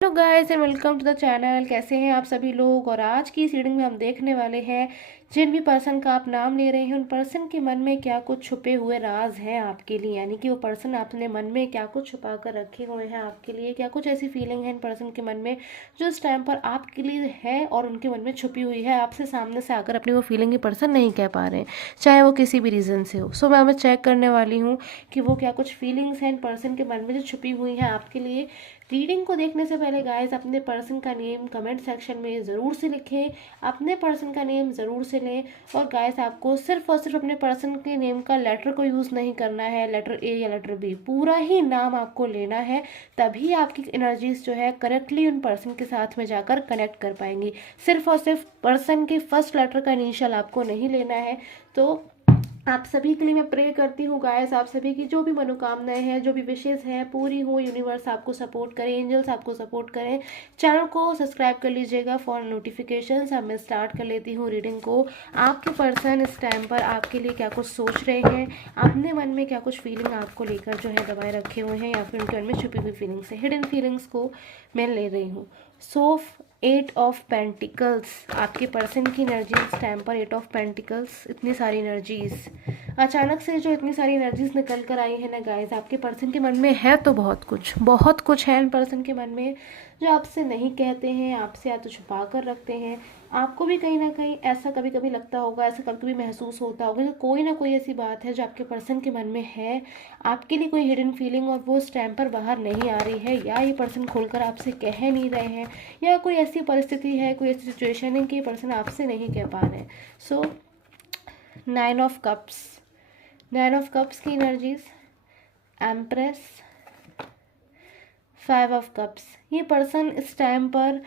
Hello guys and welcome to the channel. कैसे हैं आप सभी लोग। और आज की इस रीडिंग में हम देखने वाले हैं जिन भी पर्सन का आप नाम ले रहे हैं उन पर्सन के मन में क्या कुछ छुपे हुए राज हैं आपके लिए, यानी कि वो पर्सन आपने मन में क्या कुछ छुपा कर रखे हुए हैं आपके लिए, क्या कुछ ऐसी फीलिंग है इन पर्सन के मन में जो इस टाइम पर आपके लिए है और उनके मन में छुपी हुई है, आपसे सामने से आकर अपनी वो फीलिंग ये पर्सन नहीं कह पा रहे हैं, चाहे वो किसी भी रीज़न से हो। सो मैं चेक करने वाली हूँ कि वो क्या कुछ फीलिंग्स हैं इन पर्सन के मन में जो छुपी हुई हैं आपके लिए। रीडिंग को देखने से पहले गाइस अपने पर्सन का नेम कमेंट सेक्शन में ज़रूर से लिखें, अपने पर्सन का नेम ज़रूर से लें। और गाइस आपको सिर्फ और सिर्फ अपने पर्सन के नेम का लेटर को यूज़ नहीं करना है, लेटर ए या लेटर बी, पूरा ही नाम आपको लेना है। तभी आपकी एनर्जीज जो है करेक्टली उन पर्सन के साथ में जाकर कनेक्ट कर पाएंगी। सिर्फ और सिर्फ पर्सन के फर्स्ट लेटर का इनिशियल आपको नहीं लेना है। तो आप सभी के लिए मैं प्रे करती हूँ गाइस, आप सभी की जो भी मनोकामनाएं हैं, जो भी विशेष हैं, पूरी हो। यूनिवर्स आपको सपोर्ट करे, एंजल्स आपको सपोर्ट करें। चैनल को सब्सक्राइब कर लीजिएगा फॉर नोटिफिकेशंस। अब मैं स्टार्ट कर लेती हूँ रीडिंग को। आपके पर्सन इस टाइम पर आपके लिए क्या कुछ सोच रहे हैं, अपने मन में क्या कुछ फीलिंग आपको लेकर जो है दबाए रखे हुए हैं, या फिर उनके मन में छुपी हुई फीलिंग्स है, हिडन फीलिंग्स को मैं ले रही हूँ। सो 8 ऑफ पेंटिकल्स, आपके पर्सन की एनर्जी इस टाइम पर 8 ऑफ पेंटिकल्स। इतनी सारी एनर्जीज अचानक से जो इतनी सारी एनर्जीज निकल कर आई है ना गाइस, आपके पर्सन के मन में है तो बहुत कुछ है इन पर्सन के मन में जो आपसे नहीं कहते हैं, आपसे या तो छुपा कर रखते हैं। आपको भी कहीं ना कहीं ऐसा कभी कभी लगता होगा, ऐसा कभी कभी महसूस होता होगा कि कोई ना कोई ऐसी बात है जो आपके पर्सन के मन में है, आपके लिए कोई हिडन फीलिंग, और वो उस टाइम पर बाहर नहीं आ रही है, या ये पर्सन खोलकर आपसे कह नहीं रहे हैं, या कोई ऐसी परिस्थिति है, कोई ऐसी सिचुएशन है कि ये पर्सन आपसे नहीं कह पा रहे हैं। सो 9 ऑफ कप्स, 9 ऑफ कप्स की एनर्जीज, एम्प्रेस, 5 ऑफ कप्स। ये पर्सन इस टाइम पर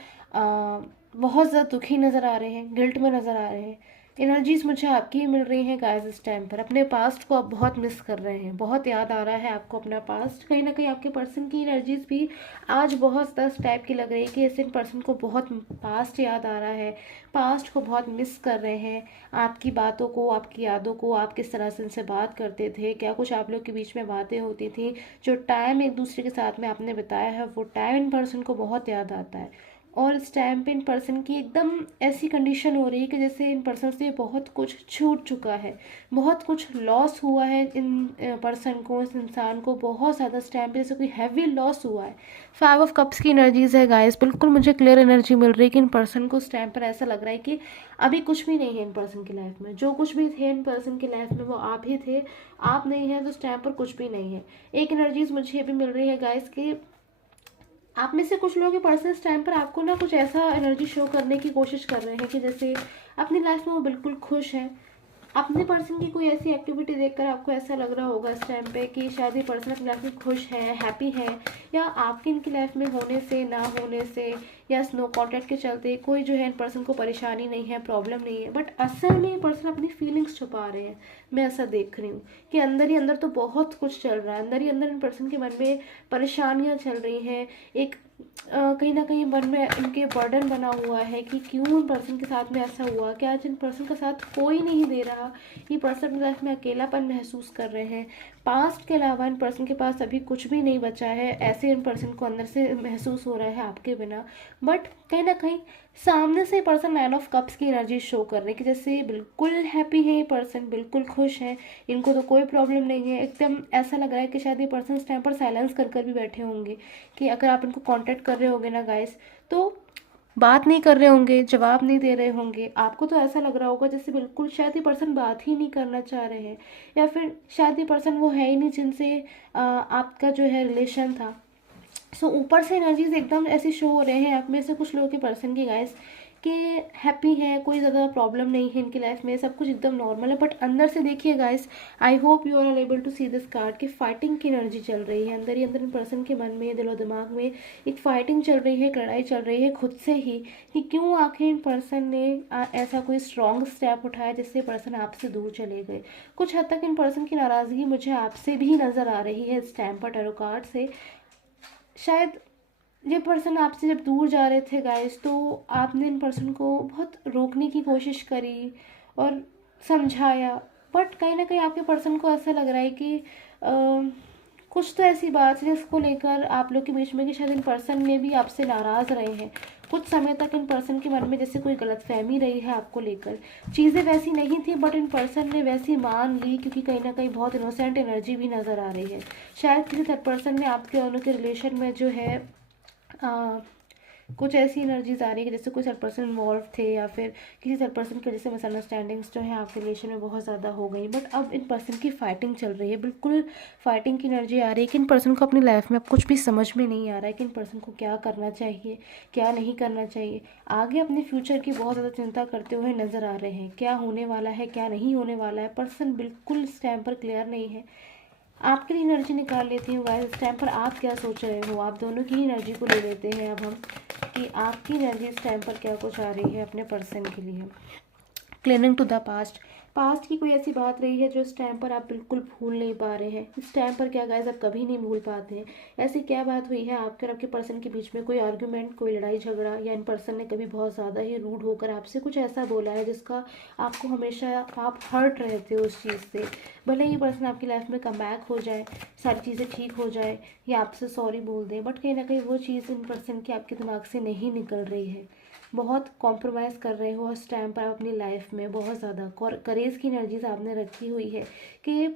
बहुत ज़्यादा दुखी नज़र आ रहे हैं, गिल्ट में नज़र आ रहे हैं। एनर्जीज मुझे आपकी ही मिल रही हैं गाइस। इस टाइम पर अपने पास्ट को आप बहुत मिस कर रहे हैं, बहुत याद आ रहा है आपको अपना पास्ट। कहीं ना कहीं आपके पर्सन की एनर्जीज भी आज बहुत दस टाइप की लग रही है कि ऐसे पर्सन को बहुत पास्ट याद आ रहा है, पास्ट को बहुत मिस कर रहे हैं, आपकी बातों को, आपकी यादों को, आप किस तरह से इनसे बात करते थे, क्या कुछ आप लोग के बीच में बातें होती थी, जो टाइम एक दूसरे के साथ में आपने बिताया है, वो टाइम इन पर्सन को बहुत याद आता है। और इस टाइम पे इन पर्सन की एकदम ऐसी कंडीशन हो रही है कि जैसे इन पर्सन से बहुत कुछ छूट चुका है, बहुत कुछ लॉस हुआ है इन पर्सन को, इस इंसान को बहुत ज़्यादा इस टाइम पे जैसे कोई हैवी लॉस हुआ है। 5 ऑफ कप्स की एनर्जीज है गाइस, बिल्कुल मुझे क्लियर एनर्जी मिल रही है कि इन पर्सन को इस टाइम पर ऐसा लग रहा है कि अभी कुछ भी नहीं है इन पर्सन की लाइफ में। जो कुछ भी थे इन पर्सन की लाइफ में वो आप ही थे, आप नहीं हैं तो इस टाइम पर कुछ भी नहीं है। एक एनर्जीज मुझे ये भी मिल रही है गाइस कि आप में से कुछ लोग के पर्सन इस टाइम पर आपको ना कुछ ऐसा एनर्जी शो करने की कोशिश कर रहे हैं कि जैसे अपनी लाइफ में वो बिल्कुल खुश है। अपने पर्सन की कोई ऐसी एक्टिविटी देखकर आपको ऐसा लग रहा होगा इस टाइम पे कि शायद ये पर्सन अपनी लाइफ में खुश है, हैप्पी है, या आपके इनकी लाइफ में होने से, ना होने से, या नो कॉन्टैक्ट के चलते कोई जो है इन पर्सन को परेशानी नहीं है, प्रॉब्लम नहीं है, बट असल में ये पर्सन अपनी फीलिंग्स छुपा रहे हैं। मैं ऐसा देख रही हूँ कि अंदर ही अंदर तो बहुत कुछ चल रहा है, अंदर ही अंदर इन पर्सन के मन में परेशानियाँ चल रही हैं। एक कहीं ना कहीं मन में इनके बर्डन बना हुआ है कि क्यों इन पर्सन के साथ में ऐसा हुआ, कि आज इन पर्सन के साथ कोई नहीं दे रहा, ये पर्सन अपनी लाइफ में अकेलापन महसूस कर रहे हैं। पास्ट के अलावा इन पर्सन के पास अभी कुछ भी नहीं बचा है, ऐसे इन पर्सन को अंदर से महसूस हो रहा है आपके बिना। बट कहीं ना कहीं सामने से पर्सन 9 ऑफ कप्स की एनर्जी शो कर रहे हैं कि जैसे बिल्कुल हैप्पी है ये पर्सन, बिल्कुल खुश है, इनको तो कोई प्रॉब्लम नहीं है। एकदम ऐसा लग रहा है कि शायद ये पर्सन इस टाइम पर साइलेंस कर कर भी बैठे होंगे, कि अगर आप इनको कांटेक्ट कर रहे होंगे ना गाइस, तो बात नहीं कर रहे होंगे, जवाब नहीं दे रहे होंगे। आपको तो ऐसा लग रहा होगा जैसे बिल्कुल शायद ये पर्सन बात ही नहीं करना चाह रहे हैं, या फिर शायद ये पर्सन वो है ही नहीं जिनसे आपका जो है रिलेशन था। सो ऊपर से एनर्जीज एकदम ऐसे शो हो रहे हैं आप में से कुछ लोगों के पर्सन की गाइस, कि हैप्पी है, कोई ज़्यादा प्रॉब्लम नहीं है इनकी लाइफ में, सब कुछ एकदम नॉर्मल है। बट अंदर से देखिए guys, I hope you are able to see this card, कि फाइटिंग की एनर्जी चल रही है अंदर ही अंदर इन पर्सन के मन में, दिलो दिमाग में एक फाइटिंग चल रही है, एक लड़ाई चल रही है खुद से ही, कि क्यों आखिर इन पर्सन ने ऐसा कोई स्ट्रॉन्ग स्टेप उठाया जिससे पर्सन आपसे दूर चले गए। कुछ हद तक इन पर्सन की नाराज़गी मुझे आपसे भी नज़र आ रही है इस टाइम पर टैरो कार्ड से। शायद ये पर्सन आपसे जब दूर जा रहे थे गाइस, तो आपने इन पर्सन को बहुत रोकने की कोशिश करी और समझाया, बट कहीं ना कहीं आपके पर्सन को ऐसा लग रहा है कि कुछ तो ऐसी बात है जिसको लेकर आप लोग के बीच में कि शायद इन पर्सन में भी आपसे नाराज़ रहे हैं। कुछ समय तक इन पर्सन के मन में जैसे कोई गलतफहमी रही है आपको लेकर। चीज़ें वैसी नहीं थी बट इन पर्सन ने वैसी मान ली, क्योंकि कहीं ना कहीं बहुत इनोसेंट एनर्जी भी नज़र आ रही है। शायद किसी थर्ड पर्सन ने आपके दोनों के रिलेशन में जो है आ, कुछ ऐसी एनर्जीज आ रही है कि जैसे कोई थर्ड पर्सन इन्वॉल्व थे, या फिर किसी थर्ड पर्सन की वजह से मिसअंडरस्टैंडिंग्स जो है आपके रिलेशन में बहुत ज़्यादा हो गई। बट अब इन पर्सन की फाइटिंग चल रही है, बिल्कुल फाइटिंग की एनर्जी आ रही है कि इन पर्सन को अपनी लाइफ में अब कुछ भी समझ में नहीं आ रहा है कि इन पर्सन को क्या करना चाहिए, क्या नहीं करना चाहिए। आगे अपने फ्यूचर की बहुत ज़्यादा चिंता करते हुए नज़र आ रहे हैं, क्या होने वाला है क्या नहीं होने वाला है। पर्सन बिल्कुल इस टाइम पर क्लियर नहीं है। आपके लिए एनर्जी निकाल लेती हूँ गाइस, इस टाइम पर आप क्या सोच रहे हो। आप दोनों की ही एनर्जी को ले लेते हैं अब हम, कि आपकी एनर्जी इस टाइम पर क्या कुछ आ रही है अपने पर्सन के लिए। Clinging to the past, past की कोई ऐसी बात रही है जो इस टाइम पर आप बिल्कुल भूल नहीं पा रहे हैं। इस टाइम पर क्या गाइस आप कभी नहीं भूल पाते हैं। ऐसी क्या बात हुई है आपके और आपके पर्सन के बीच में, कोई आर्ग्यूमेंट, कोई लड़ाई झगड़ा, या इन पर्सन ने कभी बहुत ज़्यादा ही रूड होकर आपसे कुछ ऐसा बोला है जिसका आपको हमेशा आप हर्ट रहते हो उस चीज़ से। भले ही पर्सन आपकी लाइफ में कम बैक हो जाए, सारी चीज़ें ठीक हो जाए, या आपसे सॉरी बोल दें, बट कहीं ना कहीं वो चीज़ इन पर्सन की आपके दिमाग से नहीं निकल रही है। बहुत कॉम्प्रोमाइज़ कर रहे हो उस टाइम पर आप अपनी लाइफ में, बहुत ज़्यादा करेज की एनर्जीज आपने रखी हुई है कि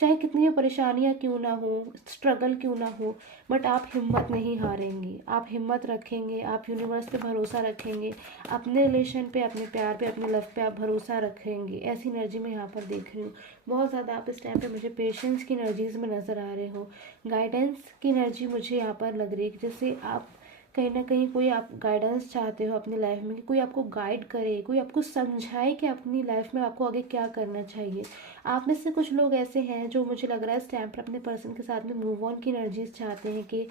चाहे कितनी भी परेशानियाँ क्यों ना हो, स्ट्रगल क्यों ना हो, बट आप हिम्मत नहीं हारेंगे, आप हिम्मत रखेंगे, आप यूनिवर्स पे भरोसा रखेंगे, अपने रिलेशन पे, अपने प्यार पे, अपने लव पे आप भरोसा रखेंगे। ऐसी एनर्जी मैं यहाँ पर देख रही हूँ। बहुत ज़्यादा आप इस टाइम पे मुझे पेशेंस की एनर्जीज में नज़र आ रहे हो। गाइडेंस की एनर्जी मुझे यहाँ पर लग रही है कि जैसे आप कहीं ना कहीं कोई आप गाइडेंस चाहते हो अपनी लाइफ में, कि कोई आपको गाइड करे, कोई आपको समझाए कि अपनी लाइफ में आपको आगे क्या करना चाहिए। आप में से कुछ लोग ऐसे हैं जो मुझे लग रहा है इस टाइम पर अपने पर्सन के साथ में मूव ऑन की एनर्जीज चाहते हैं, कि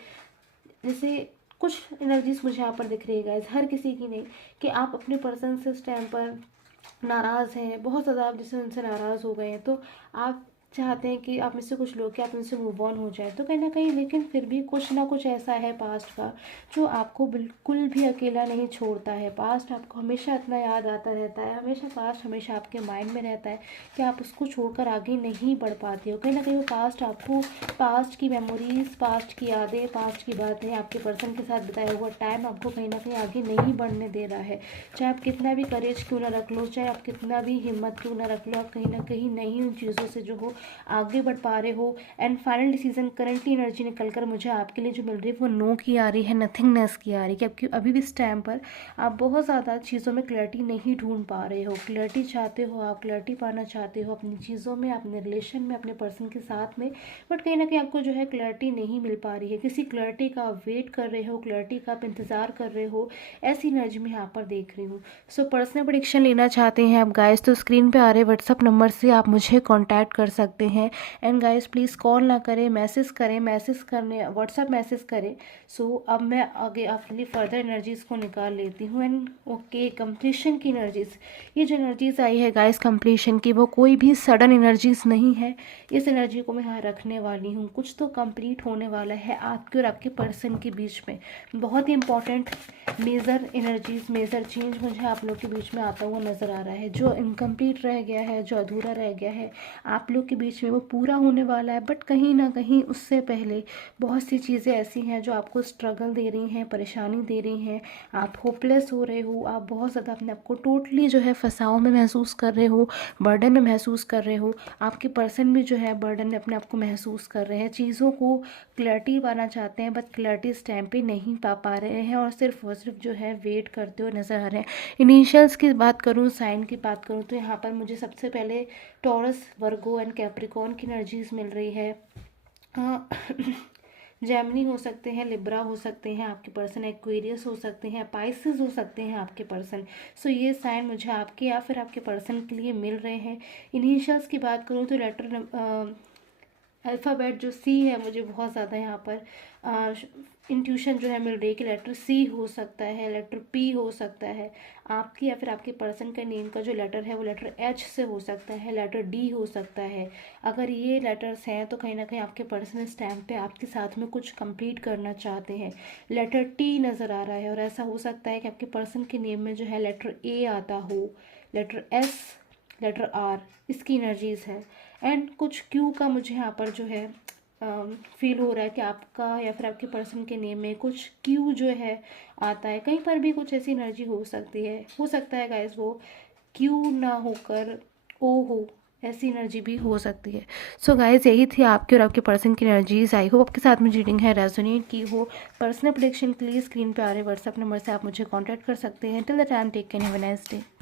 जैसे कुछ एनर्जीज मुझे यहाँ पर दिख रही है गाइस, हर किसी की नहीं, कि आप अपने पर्सन से इस टाइम पर नाराज़ हैं, बहुत ज़्यादा आप जैसे उनसे नाराज़ हो गए हैं, तो आप चाहते हैं कि आप में से कुछ लोग कि आप उनसे मूव ऑन हो जाए। तो कहीं ना कहीं लेकिन फिर भी कुछ ना कुछ ऐसा है पास्ट का जो आपको बिल्कुल भी अकेला नहीं छोड़ता है। पास्ट आपको हमेशा इतना याद आता रहता है, हमेशा पास्ट हमेशा आपके माइंड में रहता है कि आप उसको छोड़कर आगे नहीं बढ़ पाते हो। कहीं ना कहीं वो पास्ट आपको, पास्ट की मेमोरीज, पास्ट की यादें, पास्ट की बातें, आपके पर्सन के साथ बिताया हुआ टाइम आपको कहीं ना कहीं आगे नहीं बढ़ने दे रहा है। चाहे आप कितना भी करेज क्यों ना रख लो, चाहे आप कितना भी हिम्मत क्यों ना रख लो, आप कहीं ना कहीं नहीं उन चीज़ों से जो हो आगे बढ़ पा रहे हो। And final decision currently energy निकल कर मुझे आपके लिए जो मिल रही है वो नो की आ रही है, नथिंगनेस की आ रही है, कि आपकी अभी भी इस टाइम पर आप बहुत ज़्यादा चीज़ों में क्लैरिटी नहीं ढूंढ पा रहे हो। क्लैरिटी चाहते हो, आप क्लैरिटी पाना चाहते हो अपनी चीज़ों में, अपने रिलेशन में, अपने पर्सन के साथ में, बट कहीं ना कहीं आपको जो है क्लैरिटी नहीं मिल पा रही है। किसी क्लैरिटी का आप वेट कर रहे हो, क्लैरिटी का आप इंतज़ार कर रहे हो, ऐसी एनर्जी मैं यहाँ पर देख रही हूँ। सो पर्सनल प्रेडिक्शन लेना चाहते हैं आप गाइस, तो स्क्रीन पे आ रहे व्हाट्सअप नंबर से आप मुझे कांटेक्ट कर सकते हैं। एंड गाइस प्लीज़ कॉल ना करें, मैसेज करें, मैसेज करने व्हाट्सअप मैसेज करें। सो अब मैं आगे आपके लिए फर्दर एनर्जीज़ को निकाल लेती हूँ। एंड ओके, कंप्लीशन की एनर्जीज़, ये जो एनर्जीज़ आई है गाइस कंप्लीशन की, वो कोई भी सडन एनर्जीज़ नहीं है। इस एनर्जी को मैं यहाँ रखने वाली हूँ। कुछ तो कंप्लीट होने वाला है आपके और आपके पर्सन के बीच में। बहुत ही important major energies, major change मुझे आप लोग के बीच में आता हुआ नज़र आ रहा है। जो इनकम्प्लीट रह गया है, जो अधूरा रह गया है आप लोग के बीच में, वो पूरा होने वाला है। बट कहीं ना कहीं उससे पहले बहुत सी चीज़ें ऐसी हैं जो आपको स्ट्रगल दे रही हैं, परेशानी दे रही हैं, आप होपलेस हो रहे हो, आप बहुत ज़्यादा अपने आप को टोटली जो है फंसाव में महसूस कर रहे हो, बर्डन में महसूस कर रहे हो। आपके पर्सन भी जो है बर्डन में अपने आप को महसूस कर रहे हैं, चीज़ों को क्लैरिटी पाना चाहते हैं, बट क्लैरिटी इस टाइम पे नहीं पा रहे हैं, और सिर्फ जो है वेट करते हुए नज़र आ रहे हैं। इनिशियल्स की बात करूँ, साइन की बात करूँ, तो यहाँ पर मुझे सबसे पहले टॉरस, वर्गो एंड कैप्रिकॉर्न की एनर्जीज मिल रही है। जेमिनी हो सकते हैं, लिब्रा हो सकते हैं आपके पर्सन, एक्वेरियस हो सकते हैं, पाइसेस हो सकते हैं आपके पर्सन। सो ये साइन मुझे आपके या फिर आपके पर्सन के लिए मिल रहे हैं। इनिशियल्स की बात करूँ तो लेटर अल्फ़ाबेट जो सी है, मुझे बहुत ज़्यादा यहाँ पर इंट्यूशन जो है मिल रही है कि लेटर सी हो सकता है, लेटर पी हो सकता है आपकी या फिर आपके पर्सन का नेम का जो लेटर है वो लेटर एच से हो सकता है, लेटर डी हो सकता है। अगर ये लेटर्स हैं तो कहीं ना कहीं आपके पर्सन इस टाइम पे आपके साथ में कुछ कंप्लीट करना चाहते हैं। लेटर टी नज़र आ रहा है, और ऐसा हो सकता है कि आपके पर्सन के नेम में जो है लेटर ए आता हो, लेटर एस, लेटर आर, इसकी एनर्जीज़ है। एंड कुछ क्यू का मुझे यहाँ पर जो है फील हो रहा है कि आपका या फिर आपके पर्सन के नेम में कुछ क्यू जो है आता है, कहीं पर भी कुछ ऐसी एनर्जी हो सकती है। हो सकता है गाइस वो क्यू ना होकर ओ हो, ऐसी एनर्जी भी हो सकती है। सो गाइस यही थी आपके और आपके पर्सन की एनर्जीज। आई होप आपके साथ में रीडिंग है रेजोनेट की हो। पर्सनल प्रेडिक्शन के लिए स्क्रीन पे आ रहे व्हाट्सएप नंबर से आप मुझे कॉन्टैक्ट कर सकते हैं। Till the time take care, have a nice day.